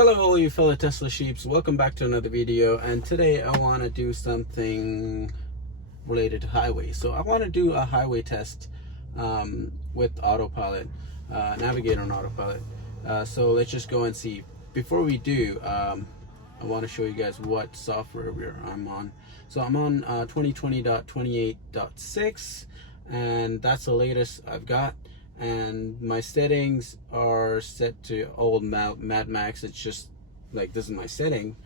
Hello all you fellow Tesla sheeps, welcome back to another video, and today I want to do something related to highways. So I want to do a highway test with autopilot, Navigate on autopilot. So let's just go and see. Before we do, I want to show you guys what software I'm on. So I'm on 2020.28.6, and that's the latest I've got. And my settings are set to old Mad Max. It's just like, this is my setting.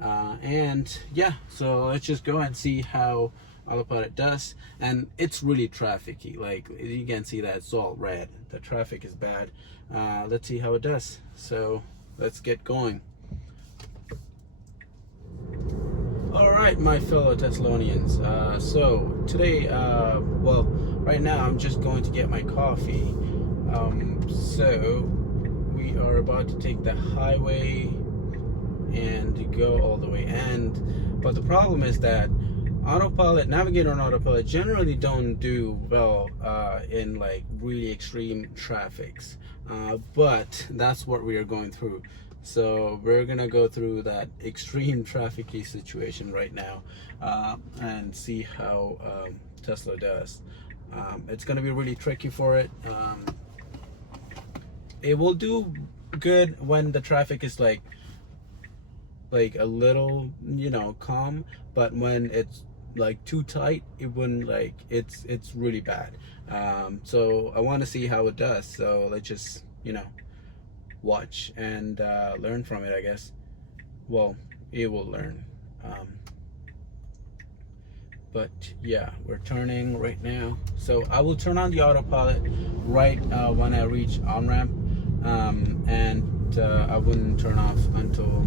And yeah, so let's just go and see how autopilot does. And it's really trafficy. Like, you can see that it's all red. The traffic is bad. Let's see how it does. So let's get going. All right, my fellow Teslonians. So today, well, right now I'm just going to get my coffee. So we are about to take the highway and go all the way. But the problem is that autopilot, Navigate on autopilot, generally don't do well in like really extreme traffics. But that's what we are going through. So we're gonna go through that extreme trafficy situation right now and see how Tesla does. It's gonna be really tricky for it. It will do good when the traffic is like a little, calm, but when it's like too tight, it wouldn't, like, it's really bad. So I want to see how it does. So let's just watch and learn from it, I guess. Well, it will learn. But yeah, we're turning right now. So I will turn on the autopilot right when I reach on-ramp, and I wouldn't turn off until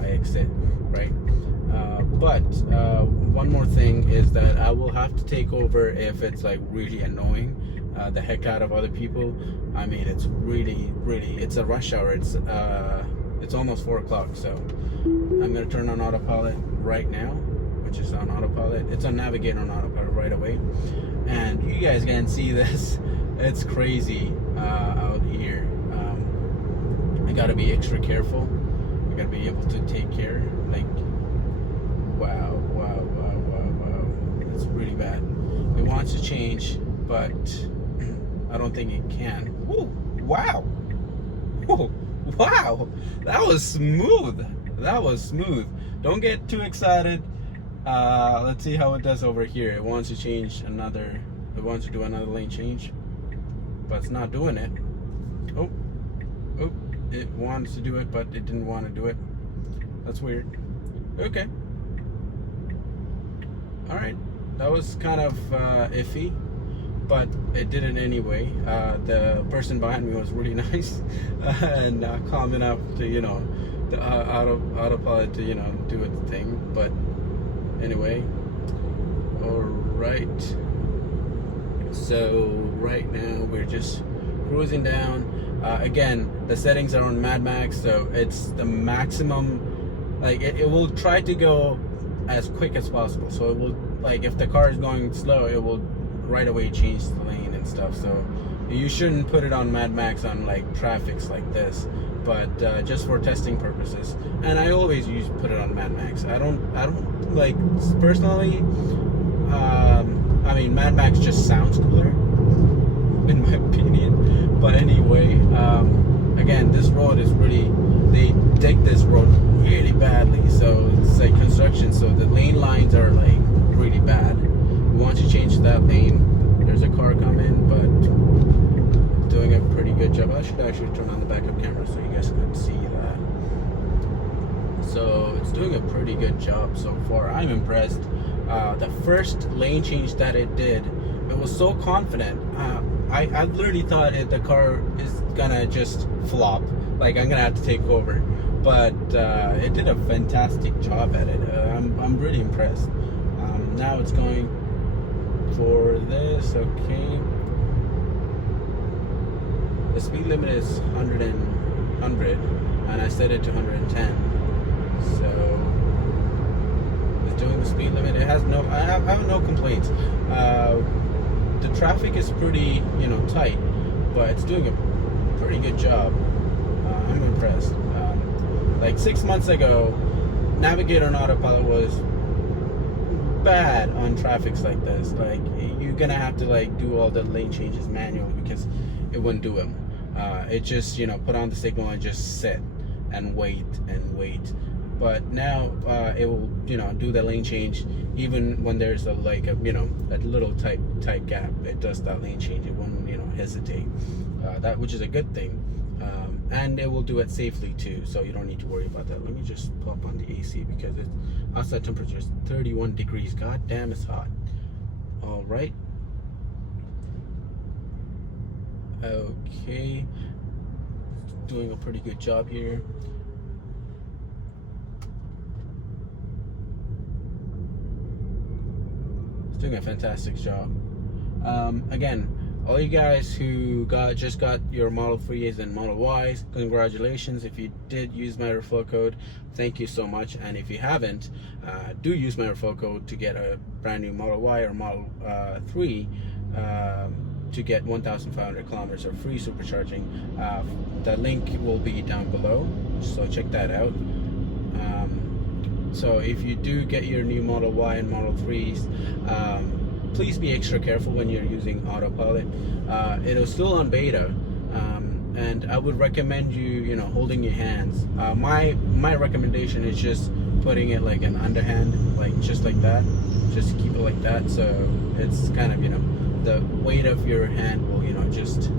I exit, right? But one more thing is that I will have to take over if it's like really annoying the heck out of other people. I mean, it's really, it's a rush hour. It's almost 4 o'clock, so I'm gonna turn on autopilot right now, which is on autopilot. It's on Navigate on autopilot right away, and you guys can see this. It's crazy out here. I gotta be extra careful. I gotta be able to take care. Like, wow. It's really bad. It wants to change, but I don't think it can. Ooh, wow. Ooh, wow. That was smooth. Don't get too excited. Let's see how it does over here. It wants to change another. It wants to do another lane change, but it's not doing it. Oh. It wants to do it, but it didn't want to do it. That's weird. Okay. All right. That was kind of iffy, but it did it anyway. The person behind me was really nice and calm enough to, the autopilot to, do its thing. But anyway, all right. So right now we're just cruising down. Again, the settings are on Mad Max, so it's the maximum. Like, it will try to go as quick as possible. So it will, like, if the car is going slow, it will right away change the lane and stuff. So you shouldn't put it on Mad Max on like traffics like this, but just for testing purposes. And I always put it on Mad Max. I don't like, personally. I mean, Mad Max just sounds cooler, in my opinion. But anyway, again, this road is really, they dig this road really badly. So it's like construction. So the lane lines are like really bad. We want to change that lane. There's a car coming, but doing a pretty good job. I should actually turn on the backup camera so you guys can see that. So it's doing a pretty good job so far. I'm impressed. The first lane change that it did, it was so confident. I literally thought the car is gonna just flop. Like, I'm gonna have to take over. But it did a fantastic job at it. I'm really impressed. Now it's going for this, okay. The speed limit is 100 and I set it to 110. So it's doing the speed limit. It has no, I have no complaints. The traffic is pretty, tight, but it's doing a pretty good job. I'm impressed. Like 6 months ago, Navigate on autopilot was bad on traffics like this. Like, you're gonna have to like do all the lane changes manually because it wouldn't do them. It just, you know, put on the signal and just sit and wait and wait. But now it will, you know, do the lane change even when there's a like a, you know, a little tight gap. It does that lane change. It won't, you know, hesitate. That, which is a good thing. And it will do it safely too, so you don't need to worry about that. Let me just pop on the AC because it's outside temperature is 31 degrees. God damn, it's hot. All right. Okay. Doing a pretty good job here. It's doing a fantastic job. Again, all you guys who just got your Model 3s and Model Ys, congratulations. If you did use my referral code, thank you so much. And if you haven't, do use my referral code to get a brand new Model Y or Model 3 to get 1,500 kilometers of free supercharging. The link will be down below, so check that out. So if you do get your new Model Y and Model 3s, please be extra careful when you're using autopilot. It is still on beta, and I would recommend you know, holding your hands. My recommendation is just putting it like an underhand, like just like that. Just keep it like that, so it's kind of, you know, the weight of your hand will, you know, just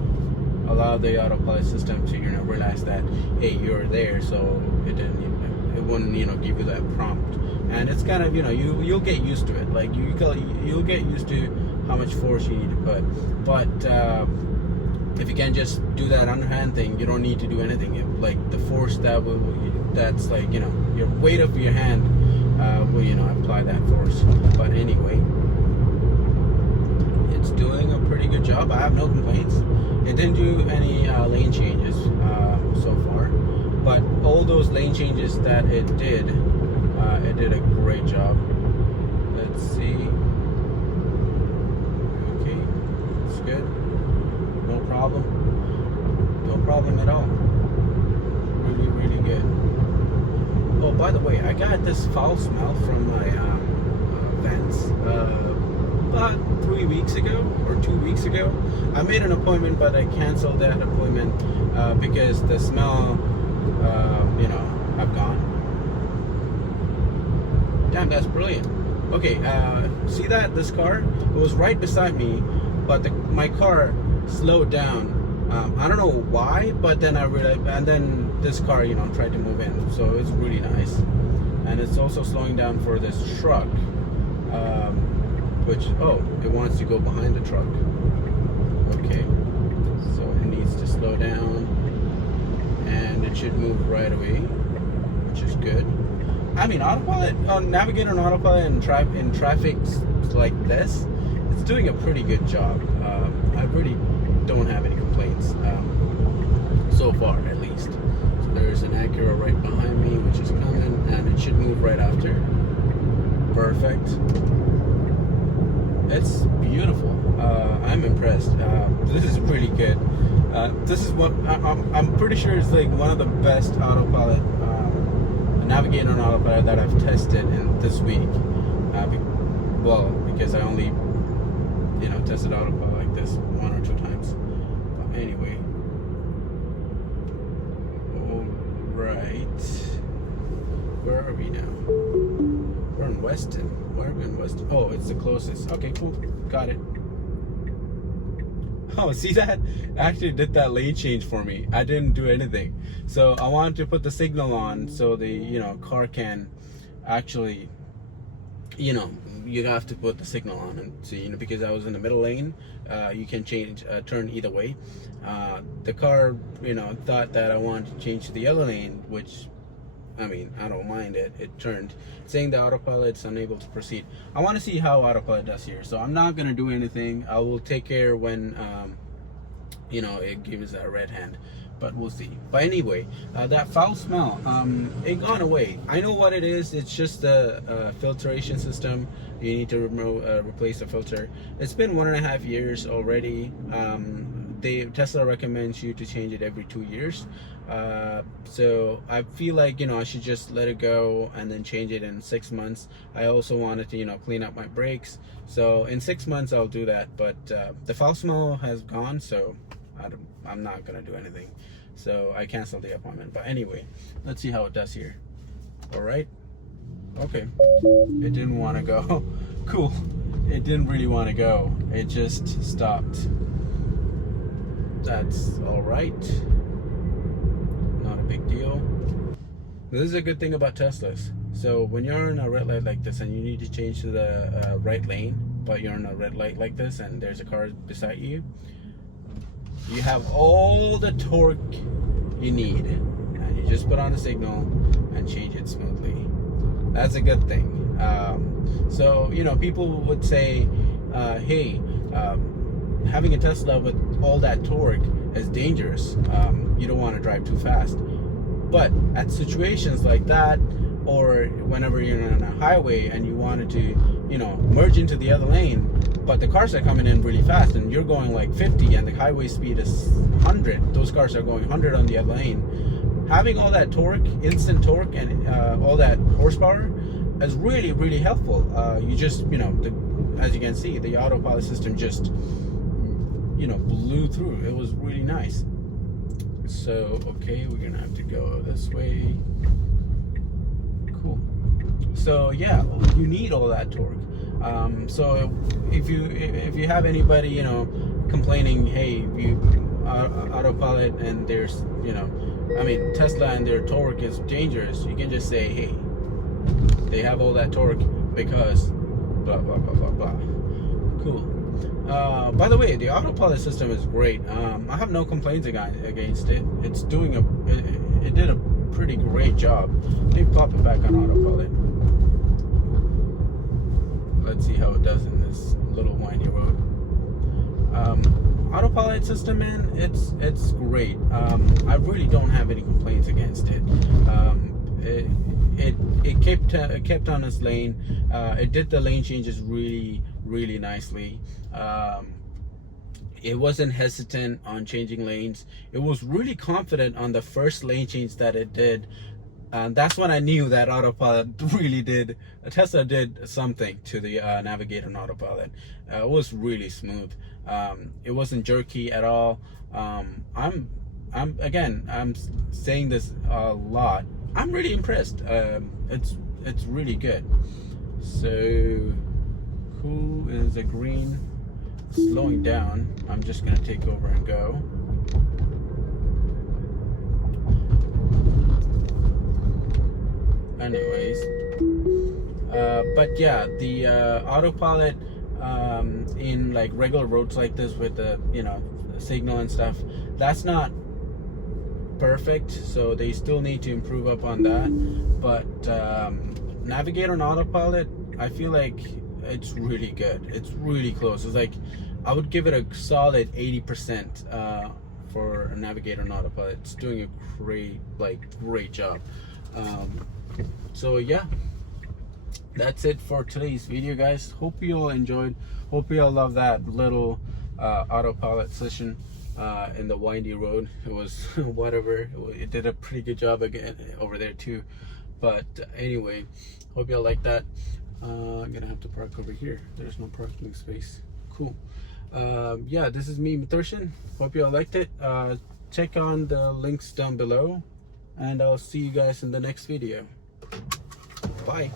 allow the autopilot system to, you know, realize that, hey, you're there, so it wouldn't, you know, give you that prompt. And it's kind of, you know, you'll get used to it. Like you'll get used to how much force you need to put. But if you can just do that underhand thing, you don't need to do anything. Like the force that's like, you know, your weight of your hand will, you know, apply that force. But anyway, it's doing a pretty good job. I have no complaints. It didn't do any lane changes so far, but all those lane changes that it did a great job. Let's see. Okay, it's good. No problem. No problem at all. Really, really good. Oh, by the way, I got this foul smell from my vents about 3 weeks ago or 2 weeks ago. I made an appointment, but I canceled that appointment because the smell, you know, I've gone. Damn, that's brilliant. Okay, see that? This car, it was right beside me, but my car slowed down. I don't know why, but then I realized, and then this car, you know, tried to move in, so it's really nice. And it's also slowing down for this truck, which, oh, it wants to go behind the truck. Okay, so it needs to slow down, and it should move right away, which is good. I mean, autopilot, Navigate on autopilot in traffic like this, it's doing a pretty good job. I really don't have any complaints, so far at least. So there's an Acura right behind me, which is coming, and it should move right after. Perfect. It's beautiful. I'm impressed. This is pretty good. This is what I'm pretty sure it's like one of the best autopilot Navigate on autopilot that I've tested in this week. Well, because I only, you know, tested autopilot like this 1 or 2 times. But anyway, all right. Where are we now? We're in Weston. Where are we in Weston? Oh, it's the closest. Okay, cool. Got it. Oh, see that? Actually did that lane change for me. I didn't do anything. So I wanted to put the signal on so the, you know, car can actually, you know, you have to put the signal on. And so, you know, because I was in the middle lane, you can change, turn either way. The car, you know, thought that I wanted to change to the other lane, which, I mean, I don't mind it. It turned, saying the autopilot's unable to proceed. I want to see how autopilot does here. So I'm not going to do anything. I will take care when, you know, it gives that red hand. But we'll see. But anyway, that foul smell, it gone away. I know what it is. It's just the filtration system. You need to replace the filter. It's been 1.5 years already. Tesla recommends you to change it every 2 years. So I feel like, I should just let it go and then change it in 6 months. I also wanted to, clean up my brakes. So in 6 months I'll do that. But the foul smell has gone, so I'm not gonna do anything. So I canceled the appointment. But anyway, let's see how it does here. All right. Okay. It didn't want to go. Cool. It didn't really want to go. It just stopped. That's all right. Not a big deal. This is a good thing about Teslas. So when you're in a red light like this and you need to change to the right lane, but you're in a red light like this and there's a car beside you, you have all the torque you need, and you just put on the signal and change it smoothly. That's a good thing. So people would say, hey, having a Tesla with all that torque is dangerous. You don't want to drive too fast. But at situations like that, or whenever you're on a highway and you wanted to merge into the other lane, but the cars are coming in really fast and you're going like 50 and the highway speed is 100, those cars are going 100 on the other lane, having all that torque, instant torque, and all that horsepower is really, really helpful. You just as you can see, the autopilot system just blew through. It was really nice. So okay, we're gonna have to go this way. Cool. So yeah, you need all that torque. So if you have anybody complaining, hey, you autopilot and there's Tesla and their torque is dangerous, you can just say, hey, they have all that torque because blah blah blah blah blah. Cool. By the way, the autopilot system is great. I have no complaints against it. It's doing it did a pretty great job. Let me pop it back on autopilot. Let's see how it does in this little windy road. Autopilot system, man, it's great. I really don't have any complaints against it. It kept on its lane. It did the lane changes really, really nicely. It wasn't hesitant on changing lanes. It was really confident on the first lane change that it did. That's when I knew that autopilot really did. Tesla did something to the Navigate on autopilot. It was really smooth. It wasn't jerky at all. I'm saying this a lot. I'm really impressed. It's really good. So cool is a green. Slowing down. I'm just gonna take over and go. Anyways, but yeah, the autopilot in like regular roads like this with the signal and stuff, that's not perfect, so they still need to improve up on that. But Navigate on autopilot, I feel like it's really good. It's really close. It's like I would give it a solid 80% for Navigate on autopilot. It's doing a great job. So yeah, that's it for today's video, guys. Hope you all enjoyed. Hope you all love that little autopilot session in the windy road. It was whatever. It did a pretty good job again over there too. But anyway, hope you all like that. I'm gonna have to park over here. There's no parking space. Cool. Yeah, this is me, Mutharshan. Hope you all liked it. Check on the links down below, and I'll see you guys in the next video. Bye.